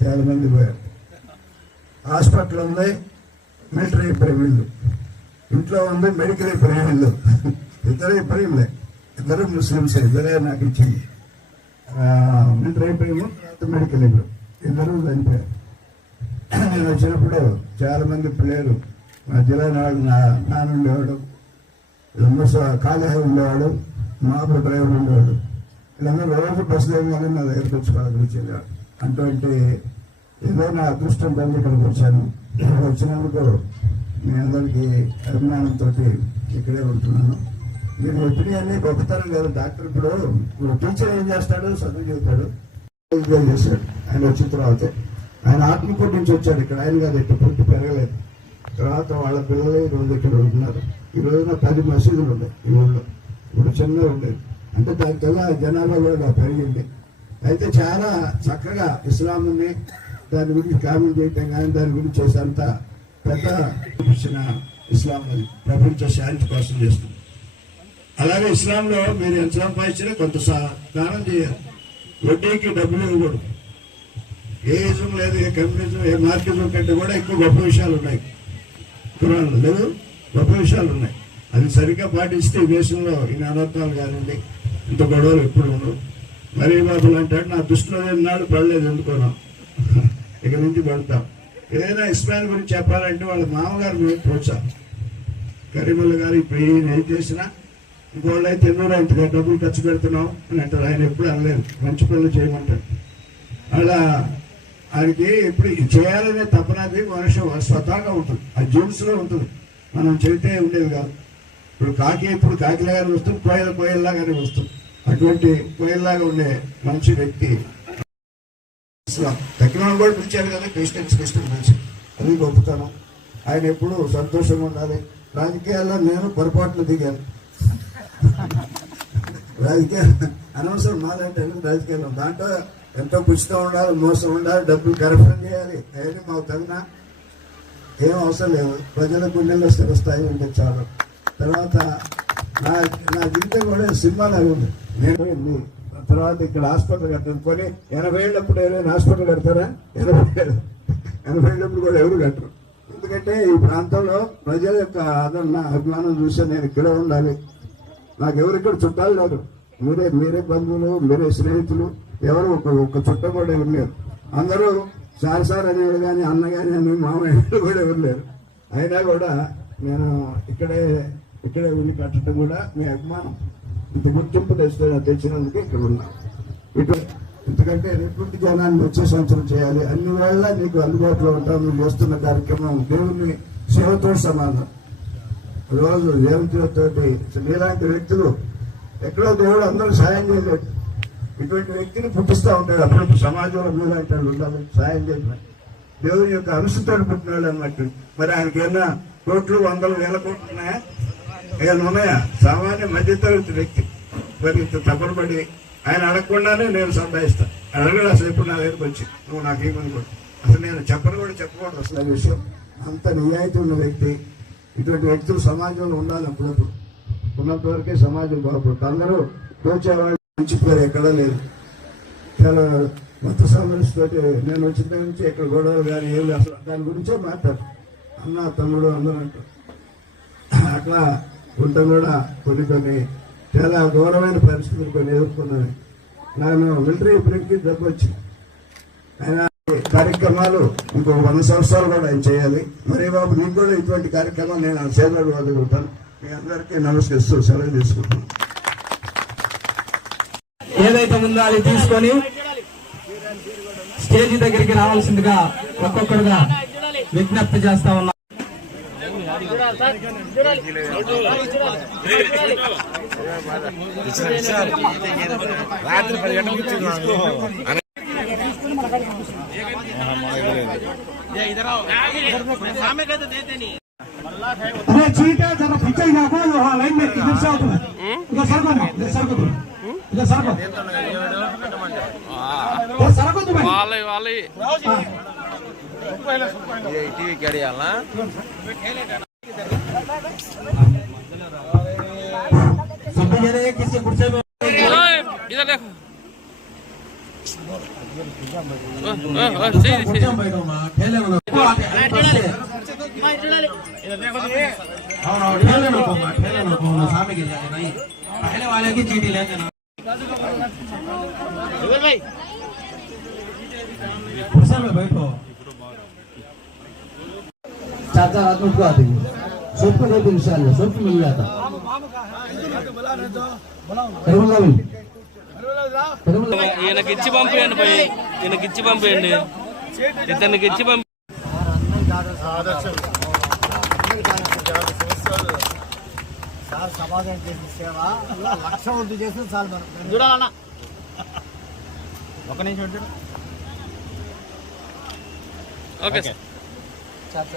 చాలా మంది పోయారు. హాస్పిటల్ ఉంది, మిలిటరీ ప్రేమిళ్ళు, ఇంట్లో ఉంది మెడికల్ ప్రేమిళ్ళు. ఇద్దరే ప్రేమిలే, ఇద్దరు ముస్లిమ్స్, ఇద్దరే నాకు ఇచ్చింది. మిలిటరీ ప్రేమ, మెడికల్ ఇద్దరు చనిపోయారు. నేను వచ్చినప్పుడు చాలా మంది పిల్లలు మధ్యలో నాన్న ఉండేవాడు, కాలేజీ ఉండేవాడు, మాపు డ్రైవర్ ఉండేవాడు. వీళ్ళందరూ రోజు బస్సులో కానీ నా దగ్గరకు వచ్చి పలకరించేవాడు. అంటే ఏదో నా అదృష్టం పొంది ఇక్కడికి వచ్చాను. ఇక్కడ వచ్చినందుకు మీ అందరికీ అభిమానంతో ఇక్కడే ఉంటున్నాను. మీరు ఎప్పుడు అన్నీ గొప్పతనం కదా. డాక్టర్ ఇప్పుడు టీచర్ ఏం చేస్తాడు, చదువు చెబుతాడు, చేశాడు. ఆయన వచ్చిన తర్వాత ఆయన ఆత్మకూరు నుంచి వచ్చాడు. ఇక్కడ ఆయన కాదు, ఇక్కడ పుట్టి పెరగలేదు. తర్వాత వాళ్ళ పిల్లలు ఈ రోజు ఇక్కడ ఉంటున్నారు. ఈ రోజున 10 మసీదులు ఉన్నాయి ఈ ఊళ్ళో. ఇప్పుడు చిన్నగా ఉండేది, అంటే దానికల్లా జనాభా కూడా పెరిగింది. అయితే చాలా చక్కగా ఇస్లాంని దాని గురించి కామెంట్ చేయటం కానీ దాని గురించి చేసేంత పెద్ద ఇచ్చిన ఇస్లాం అది ప్రపంచ శాంతి కోసం చేస్తుంది. అలాగే ఇస్లాంలో మీరు ఎంత సంపాదించినా కొంత దానం చేయాలి. వడ్డీకి డబ్బులు ఇవ్వకూడదు. ఏ ఇజం లేదు, ఏ కమ్యూనిజం, ఏ మార్కెటిజం కంటే కూడా ఎక్కువ గొప్ప విషయాలు ఉన్నాయి ఖురాన్లో. లేదు, గొప్ప విషయాలు ఉన్నాయి. అది సరిగ్గా పాటిస్తే ఈ దేశంలో ఇన్ని అనర్థాలు కానివ్వండి, ఇంత గొడవలు ఎప్పుడు ఉండవు. మరీ బాబులు అంటాడు, నా దృష్టిలో నాడు పడలేదు ఎందుకున్నాం, ఇక నుంచి పడతాం. ఏదైనా ఇస్మాయిల్ గురించి చెప్పాలంటే వాళ్ళ మామగారు మేము ప్రోత్సాహం. కరీముల్లా గారు ఇప్పుడు ఈయన ఏం చేసినా ఇంకోళ్ళు అయితే ఎన్నో ఇంతగా డబ్బులు ఖర్చు పెడుతున్నాం అని అంటారు. ఆయన ఎప్పుడు అనలేదు, మంచి పనులు చేయమంటాడు. అలా ఆయనకి ఎప్పుడు చేయాలనే తపనది మనిషి స్వతహాగా ఉంటుంది, ఆ జీన్స్లో ఉంటుంది. మనం చెబితే ఉండేది కాదు. ఇప్పుడు ఇప్పుడు కాకిలాగానే వస్తుంది, కోయల్లాగానే వస్తుంది. అటువంటి కోయల్లాగా ఉండే మంచి వ్యక్తి తగ్గిన కూడా పిలిచారు కదా, క్రిస్టియన్ పిలిచి, అది గొప్పతనం. ఆయన ఎప్పుడు సంతోషంగా ఉండాలి. రాజకీయాల్లో నేను పొరపాట్లు దిగాను. రాజకీయాలు అనవసరం మాదంటే రాజకీయాల్లో దాంట్లో ఎంతో పుచ్చితం ఉండాలి, మోసం ఉండాలి, డబ్బులు కరప్షన్ చేయాలి. అవన్నీ మాకు తగిన ఏం అవసరం లేదు. ప్రజల గుండెల్లో స్థిరస్థాయి ఉంటే చాలు. తర్వాత నా జీవితం కూడా సినిమాలాగా ఉంది. నేను తర్వాత ఇక్కడ హాస్పిటల్ కట్టాను. కొని 80 ఏళ్ళప్పుడు ఎవరైనా హాస్పిటల్ కడతారా? 80 ఏళ్ళప్పుడు కూడా ఎవరు కట్టరు. ఎందుకంటే ఈ ప్రాంతంలో ప్రజల యొక్క ఆదరణ, అభిమానం చూస్తే నేను ఇక్కడే ఉండాలి. నాకు ఎవరు ఇక్కడ చుట్టాలు లేరు. మీరే బంధువులు, మీరే స్నేహితులు, ఎవరు ఒక చుట్టం కూడా ఎవరు లేరు. అందరూ సార్ అనేవాడు కానీ, అన్న కానీ అని మామయ్య కూడా ఎవరు లేరు. అయినా కూడా నేను ఇక్కడే ఉండి కట్టడం కూడా మీ అభిమానం, ఇంత గుర్తింపు తెచ్చినందుకు ఇక్కడ ఉన్నా. ఎందుకంటే రిక్రూట్ జనాన్ని వచ్చే సంవత్సరం చేయాలి. అన్ని వేళ నీకు అందుబాటులో ఉంటాం. మీరు చేస్తున్న కార్యక్రమం దేవుని సేవతో సమానం. రోజు దేవతలతోటి మీలాంటి వ్యక్తులు ఎక్కడో దేవుడు అందరూ సాయం చేయలేదు. ఇటువంటి వ్యక్తిని పుట్టిస్తూ ఉంటాడు. అప్పుడప్పుడు సమాజంలో మీలాంటి వాళ్ళు ఉండాలి, సాయం చేయలేదు. దేవుని యొక్క అంశతో పుట్టినాడు అన్నట్టు. మరి ఆయనకి ఏమన్నా కోట్లు, 100,000 కోట్లు ఉన్నాయా? ఏమైనా ఉన్నాయా? సామాన్య మధ్యతరగతి వ్యక్తి. మరి ఇంత తపనపడి ఆయన అడగకుండానే నేను సంపాదిస్తాను. అడగడు అసలు. ఎప్పుడు నా దగ్గరకు వచ్చి నువ్వు నాకేమని కూడా అసలు నేను చెప్పకూడదు అసలు ఆ విషయం. అంత నిజాయితీ ఉన్న వ్యక్తి. ఇటువంటి వ్యక్తులు సమాజంలో ఉండాలి. అప్పుడప్పుడు ఉన్నంత వరకే సమాజం బాగుపడుతుంది. అందరూ తోచేవాళ్ళు మంచి పేరు ఎక్కడా లేదు. చాలా మత సమస్యతో నేను వచ్చిన నుంచి ఇక్కడ గొడవలు కానీ ఏమి అసలు దాని గురించే మాట్లాడు. అన్న తమ్ముడు అందరూ అంటారు. అట్లా ఉంటాం కూడా కొన్ని చాలా ఘోరమైన పరిస్థితులు కొన్ని ఎదుర్కొన్నాను. నేను మిలిటరీ ఇప్పటికి జబ్బు వచ్చి ఆయన కార్యక్రమాలు ఇంకో 100 సంవత్సరాలు కూడా ఆయన చేయాలి. మరి బాబు నీకు కూడా ఇటువంటి కార్యక్రమాలు నేను సేవలు వదులుతాను. మీ అందరికీ నమస్కరిస్తూ సెలవు తీసుకుంటాను. ఏదైతే ఉందో అది తీసుకొని స్టేజ్ దగ్గరికి రావాల్సిందిగా ఒక్కొక్కరుగా విజ్ఞప్తి చేస్తా ఉన్నా. రాత్రి 10 గంటలకు अरे ठीक है जरा पीछे ही रखो जो हाँ लाइन में इधर से आओ तुम इधर सर को इधर सर को तुम वाले ये टीवी क्या याला सब जने किसी कुर्सी में इधर देखो कुछ बैठो मां ठेले में ठेले में सामने गिर जाए नहीं पहले वाले की चीटी लेंगे ना कुर्सी में बैठो 4-4 आदमी को आते हैं सबको दे दो इंशाल्लाह सबको मिल जाता ఈయనకి ఇచ్చి పంపేయండి పోయి ఈయనకి ఇచ్చి పంపేయండి ఇతనికి ఇచ్చి పంపి సార్ సమాధానం చేసిన సేవ లక్ష వృద్ధి చేస్తే చాలు మనం చూడాలన్నా ఒక నిమిషం చూడు ఓకే సార్